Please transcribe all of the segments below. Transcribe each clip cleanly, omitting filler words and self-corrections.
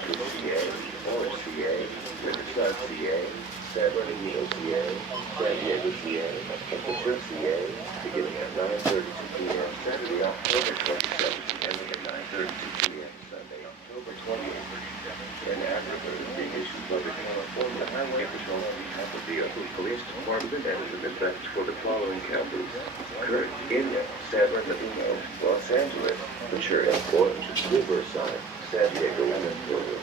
Patrick, CA, Orange, CA, Riverside, CA, San Bernardino, CA, San Diego, CA, and Ventura, CA, beginning at 9:32 p.m. Saturday, October 27th, ending at 9:32 p.m. Sunday, October 28th. In Africa, being issued by the California Highway Patrol on behalf of the Oakland Police Department and is in effect for the following counties: Kurt, Inlet, San Bernardino, Los Angeles, Ventura, Orange, Riverside, San Diego, and Ventura.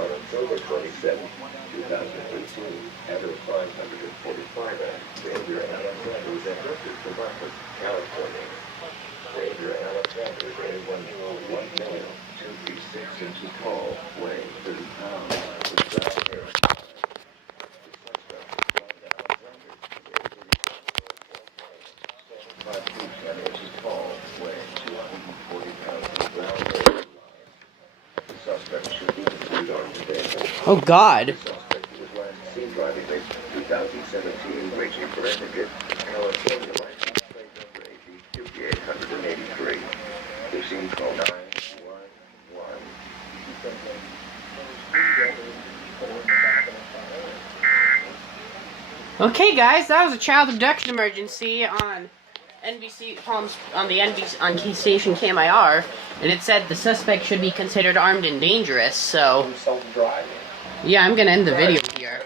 On October 27, 2018, after the 545 Act, Xavier Alexander was arrested for breakfast, California. Xavier Alexander is 81-year-old male, 2 feet 6 inches tall, weighing 30 pounds, with brown hair. The suspect is Alexander, 5 feet 10 inches tall, weighing 240 pounds, with brown hair. The suspect should be pursued on today. Oh, God. The suspect was last seen driving a 2017 Racing Connecticut, California license plate number AB 5883. The scene called 911. Okay, guys, that was a child abduction emergency on NBC Palms on the NBC on key station KMIR, and it said the suspect should be considered armed and dangerous. So, yeah, I'm gonna end the video here.